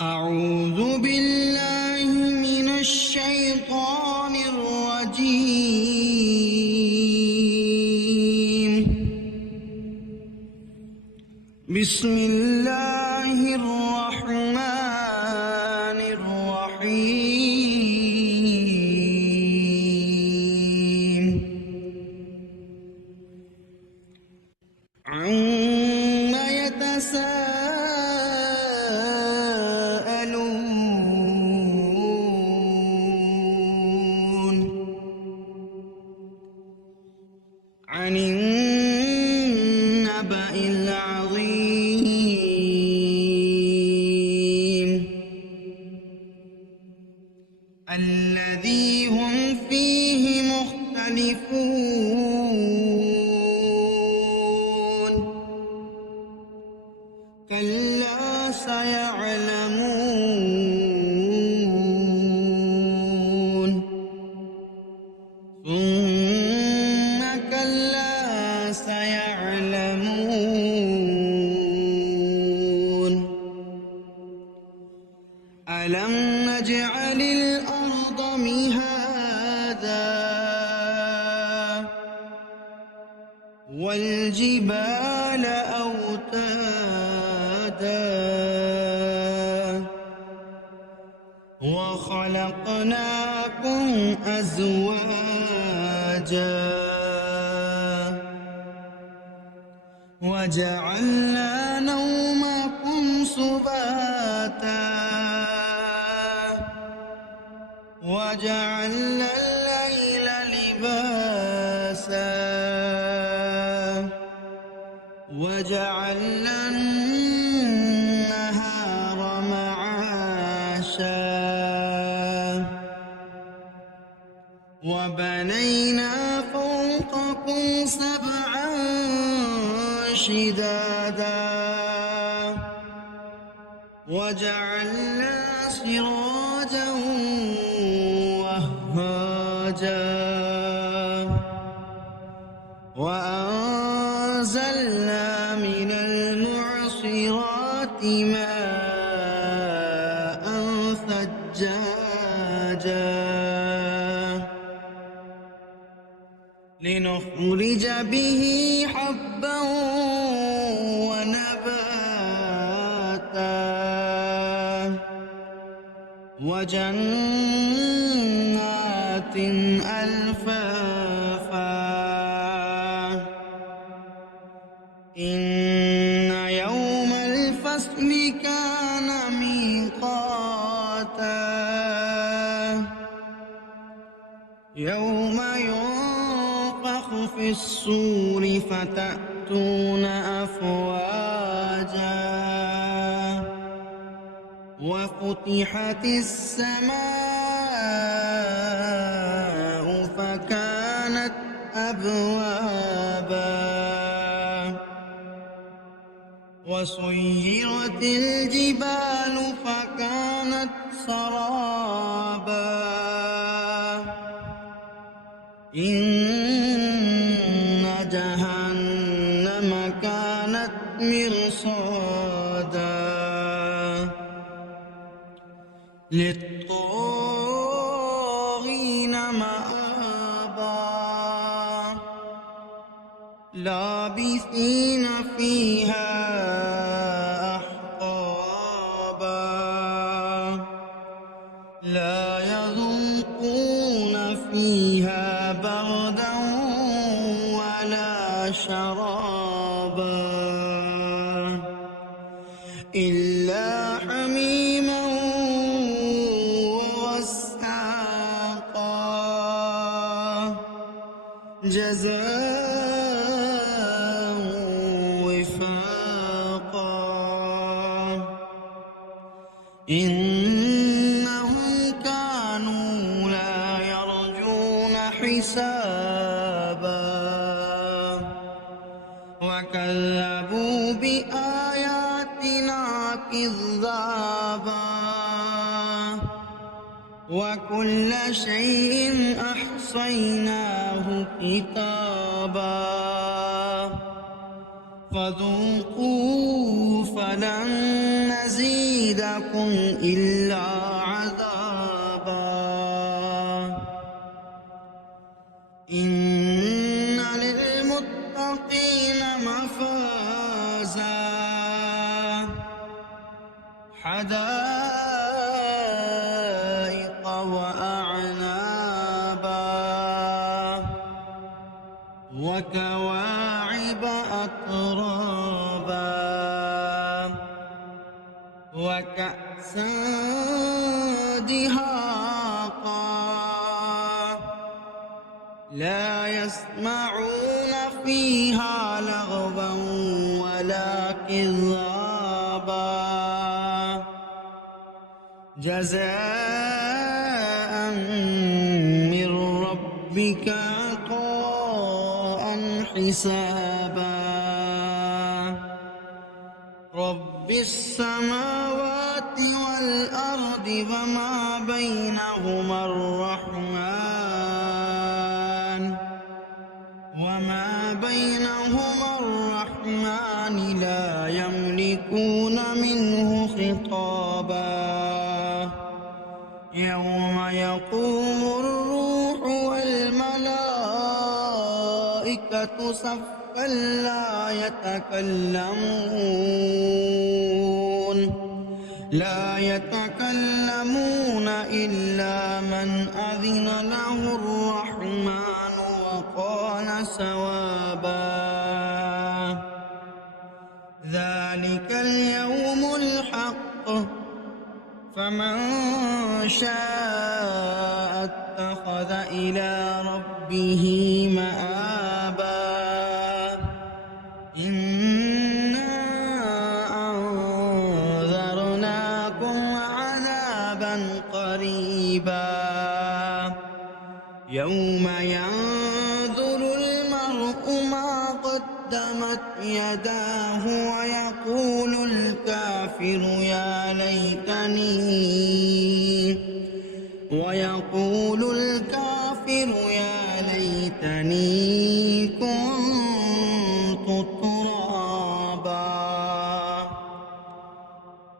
أعوذ بالله من الشيطان الرجيم. بسم الله الرحمن الرحيم. عما يتساءلون عن النبأ العظيم الذي هم فيه مختلفون. كلا سيعلمون ثم كلا سيعلمون. ألم نجعل الأرض مهادا والجبال أوتادا وخلقناكم أزواجا وجعلنا نومكم سباتا وجعلنا الليل لباسا وجعلنا النهار معاشا وبنينا فوقكم سبعا شدادا وجعلنا سراجا وهاجا وأنزلنا من المعصرات ماء ثجاجا لنخرج به حبا ونباتا وجنات ألفافا. إن يوم الفصل كان ميقاتا يوم ينفخ في الصور فتأتون أفواجا وفتحت السماء فكانت أبوابا وسيرت الجبال فكانت سرابا. إن جهنم كانت مرصادا للطاغين مآبا لابثين فيها أحقابا لا يذوقون فيها بردا ولا شرابا إلا حميما وغساقا جزاء وفاقا. إنهم كانوا لا يرجون حسابا وكذبوا بآياتنا كذابا وكل شيء أحصيناه كتابا فذوقوا فلن نزيدكم يزيدكم إلا عذابا إن للمتقين مفازا حدائق وأعنابا وكواعب أترابا وكأسا دهاقا لا يسمعون فيها لغوا ولا كذابا جزاء من ربك عطاء حسابا رب السماوات والأرض وما بينهما الرحمن لا يملكون منه خطابا يوم يقوم الروح والملائكة صفا لا يتكلمون إلا من أذن له الرحمن وقال صوابا ذلك اليوم الحق فمن شاء اتخذ إلى ربه مآبا إنا أنذرناكم عذابا قريبا يوم ينظر المرء ما قدمت يداه ويقول الكافر يا ليتني